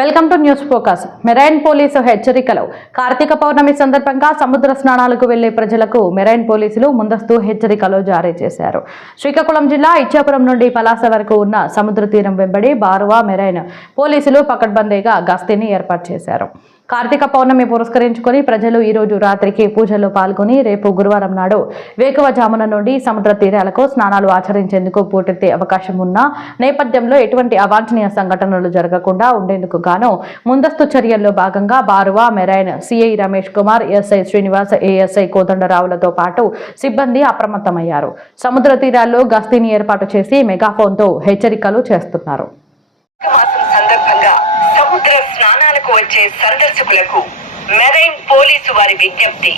Welcome to news focus. Marine police హెచ్చరికలు. కార్తీక పౌర్ణమి సందర్భంగా సముద్ర స్నానాలకు వెళ్లే ప్రజలకు మెరైన్ పోలీసులు ముందస్తు హెచ్చరికలు జారీ చేశారు. శ్రీకాకుళం జిల్లా ఇచ్చాపురం నుండి పలాస వరకు ఉన్న సముద్ర తీరం వెంబడి బారువా మెరైన్ పోలీసులు పకడ్బందీగా గస్తీని ఏర్పాటు చేశారు. కార్తీక పౌర్ణమి పురస్కరించుకుని ప్రజలు ఈ రోజు రాత్రికి పూజల్లో పాల్గొని రేపు గురువారం నాడు వేకువజామున నుండి సముద్ర తీరాలకు స్నానాలు ఆచరించేందుకు పూర్తి అవకాశం ఉన్న నేపథ్యంలో ఎటువంటి అవాంఛనీయ సంఘటనలు జరగకుండా ఉండేందుకు గాను ముందస్తు చర్యల్లో భాగంగా Baruva marine CI Ramesh Kumar, SI Srinivas, ASI కోదండరావులతో పాటు సిబ్బంది అప్రమత్తమయ్యారు. సముద్ర తీరాల్లో గస్తీని ఏర్పాటు చేసి మెగాఫోన్తో హెచ్చరికలు చేస్తున్నారు. సముద్ర స్నానాలకు వచ్చే సందర్శకులకు మెరైన్ పోలీసు వారి విజ్ఞప్తి.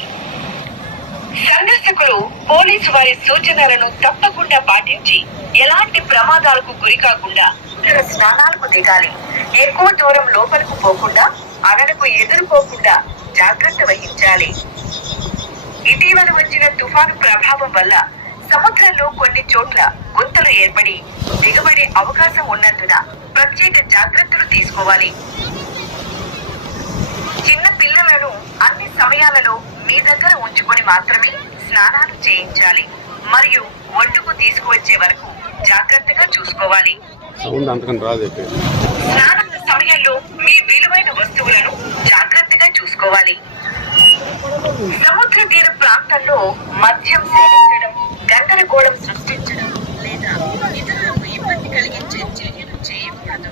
సందర్శకులు పోలీసు వారి సూచనలను తప్పకుండా పాటించి ఎలాంటి ప్రమాదాలకు గురి కాకుండా స్నానాలకు దిగాలి. ఎక్కువ దూరం లోపలకు పోకుండా, అలలకు ఎదురుపోకుండా జాగ్రత్త వహించాలి. ఇటీవల వచ్చిన తుఫాను ప్రభావం వల్ల సముద్రంలో కొన్ని చోట్ల గుంతలు ఏర్పడి దిగబడే అవకాశం ఉన్నందున ప్రత్యేక జాగ్రత్తలు తీసుకోవాలి. చిన్న పిల్లలను అన్ని సమయాలలో మీ దగ్గర ఉంచుకొని మాత్రమే స్నానాలు చేయించాలి మరియు ఒడ్డుకు తీసుకువచ్చే వరకు జాగ్రత్తగా చూసుకోవాలి. స్నానాల సమయంలో మీ విలువైన వస్తువులను జాగ్రత్తగా చూసుకోవాలి. సముద్ర తీర ప్రాంతంలో మద్యం సేవించడం, గందరగోళం సృష్టించడం లేదా ఇతరులకు ఇబ్బంది కలిగించే చర్యలు చేయకూడదు.